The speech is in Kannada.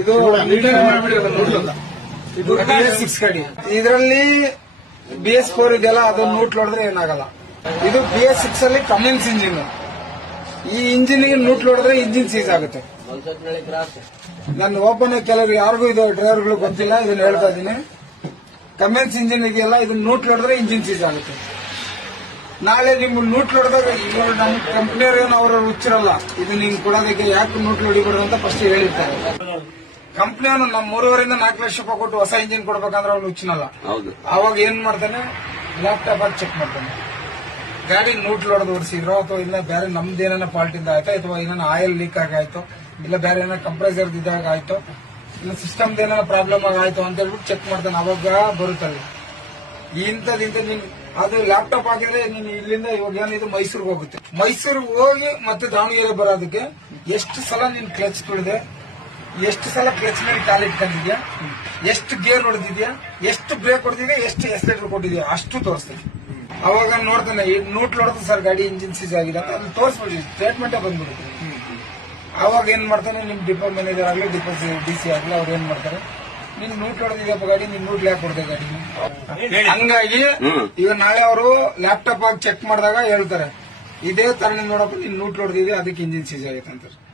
ಇದು BS6 ಗಾಡಿ. ಇದರಲ್ಲಿ BS4 ಇದೆಯಲ್ಲ, ಅದು ನೂಟ್ ಹೊಡೆದ್ರೆ ಏನಾಗಲ್ಲ. ಇದು BS6 ಅಲ್ಲಿ ಕಮಿನ್ಸ್ ಇಂಜಿನ್. ಈ ಇಂಜಿನ್ ನೂಟ್ ಹೊಡೆದ್ರೆ ಇಂಜಿನ್ ಸೀಸ್ ಆಗುತ್ತೆ. ನಾನು ಓಪನ್ ಕೆಲವರು ಯಾರಿಗೂ ಇದು ಡ್ರೈವರ್ಗಳು ಗೊತ್ತಿಲ್ಲ, ಇದನ್ನ ಹೇಳ್ತಾ ಇದ್ದೀನಿ. ಕಮಿನ್ಸ್ ಇಂಜಿನ್ ಇದೆಯಲ್ಲ, ಇದನ್ನ ನೂಟ್ ಹೊಡೆದ್ರೆ ಇಂಜಿನ್ ಸೀಸ್ ಆಗುತ್ತೆ. ನಾಳೆ ನಿಮ್ ನೂಟ್ ಹೊಡೆದಾಗ ನಮ್ಮ ಕಂಪ್ನಿಯವ್ರೇನು ಅವ್ರ ಹುಚ್ಚಿರಲ್ಲ, ಇದು ನಿಂಗೆ ಕೊಡೋದಕ್ಕೆ ಯಾಕೆ ನೂಟ್ ಹೊಡಿಬಾರ್ದು ಅಂತ ಫಸ್ಟ್ ಹೇಳಿರ್ತಾರೆ. ಕಂಪ್ನಿಯವನು ನಮ್ಮ 3.5 4 ಲಕ್ಷ ರೂಪಾಯಿ ಕೊಟ್ಟು ಹೊಸ ಇಂಜಿನ್ ಕೊಡ್ಬೇಕಂದ್ರೆ ಅವ್ನು ಹುಚ್ಚಿನಲ್ಲ. ಅವಾಗ ಏನ್ ಮಾಡ್ತಾನೆ, ಲ್ಯಾಪ್ಟಾಪ್ ಆಗಿ ಚೆಕ್ ಮಾಡ್ತಾನೆ. ಗಾಡಿ ನೂಟ್ ಹೊಡೆದು ಓಡಿಸಿದ್ರು ಅಥವಾ ಇಲ್ಲ ಬೇರೆ ನಮ್ದೇನ ಫಾಲ್ಟ್ ಇಂದ ಆಯ್ತಾ, ಅಥವಾ ಏನಾನ ಆಯಿಲ್ ಲೀಕ್ ಆಗಾಯ್ತು, ಇಲ್ಲ ಬೇರೆ ಏನಾರ ಕಂಪ್ರೆಸರ್ ಇದಾಗ ಆಯ್ತು, ಇಲ್ಲ ಸಿಸ್ಟಮ್ ಏನಾರ ಪ್ರಾಬ್ಲಮ್ ಆಗಾಯ್ತು ಅಂತ ಹೇಳ್ಬಿಟ್ಟು ಚೆಕ್ ಮಾಡ್ತಾನೆ. ಅವಾಗ ಬರುತ್ತಲ್ಲ ಇಂಥದಿಂದ ನೀನ್ ಅದು ಲ್ಯಾಪ್ಟಾಪ್ ಆಗಿದ್ರೆ ನೀನು ಇಲ್ಲಿಂದ ಇವಾಗ ಏನಿದು ಮೈಸೂರಿಗೆ ಹೋಗುತ್ತೆ. ಮೈಸೂರಿಗೆ ಹೋಗಿ ಮತ್ತೆ ದಾವಣಗೆರೆ ಬರೋದಕ್ಕೆ ಎಷ್ಟು ಸಲ ನೀನ್ ಕ್ಲಚ್ ತುಳಿದೆ, ಎಷ್ಟು ಸಲ ಕ್ಲಚ್ ಮೇಲೆ ಕಾಲಿಟ್ಕೊಂಡಿದ್ಯಾ, ಎಷ್ಟು ಗೇರ್ ಹೊಡೆದಿದ್ಯಾ, ಎಷ್ಟು ಬ್ರೇಕ್ ಹೊಡೆದಿದ್ಯಾ, ಎಷ್ಟು ಎಕ್ಸಲೇಟರ್ ಕೊಟ್ಟಿದ್ಯಾ, ಅಷ್ಟು ತೋರಿಸ್ತೀನಿ. ಅವಾಗ ನೋಡ್ತಾನೆ ನೂಟ್ ಹೊಡೆದು ಸರ್ ಗಾಡಿ ಇಂಜಿನ್ ಸೀಸ್ ಆಗಿದೆ ಅಂತ ಅದನ್ನ ತೋರಿಸ್ಬಿಡಿ, ಸ್ಟೇಟ್ಮೆಂಟೇ ಬಂದ್ಬಿಡುತ್ತೆ. ಅವಾಗ ಏನ್ ಮಾಡ್ತಾನೆ, ನಿಮ್ ಡಿಪೋ ಮ್ಯಾನೇಜರ್ ಆಗ್ಲಿ DC ಆಗ್ಲಿ ಅವ್ರು ಏನ್ ಮಾಡ್ತಾರೆ, ನೀನ್ ನೂಟ್ ಹೊಡೆದಿದ್ಯಪ್ಪ ಗಾಡಿ, ನೀನ್ ನೂಟ್ ಯಾಕೆ ಹೊಡೆದೆ ಗಾಡಿ. ಹಂಗಾಗಿ ಈಗ ನಾಳೆ ಅವರು ಲ್ಯಾಪ್ಟಾಪ್ ಆಗಿ ಚೆಕ್ ಮಾಡಿದಾಗ ಹೇಳ್ತಾರೆ, ಇದೇ ತರ ನೋಡಪ್ಪ ನೀನ್ ನೂಟ್ ಹೊಡೆದಿದೆ, ಅದಕ್ಕೆ ಇಂಜಿನ್ ಸೀಸ್ ಆಗೈತೆ ಅಂತ.